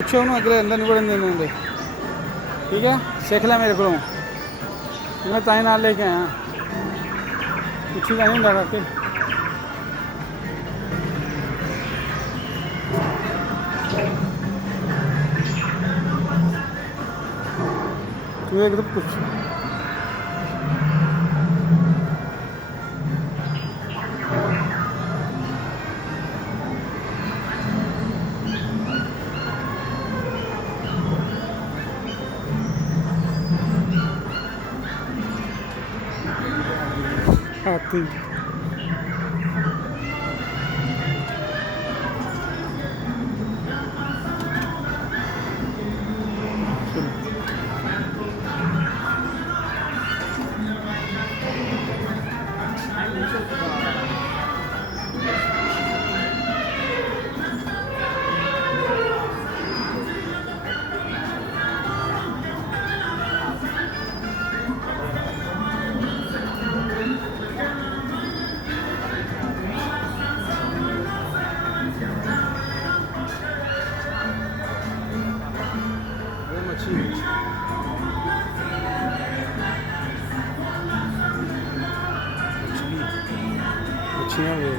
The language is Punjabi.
ਪੁੱਛੋ ਉਹਨੂੰ ਅਗਲੇ ਅੰਦਰ ਨਹੀਂ ਵੜਨ ਦਿੰਦੇ। ਠੀਕ ਹੈ, ਸਿੱਖ ਲੈ ਮੇਰੇ ਕੋਲੋਂ, ਮੈਂ ਤਾਂ ਹੀ ਨਾਲ ਲੈ ਕੇ ਆਇਆ। ਪੁੱਛੀ ਤਾਂ ਨਹੀਂ ਹੁੰਦਾ ਕਰਕੇ। ਤੂੰ ਇੱਕ ਤਾਂ ਪੁੱਛ। ਹਾਥੀ ਮੱਛੀਆਂ ਵੇ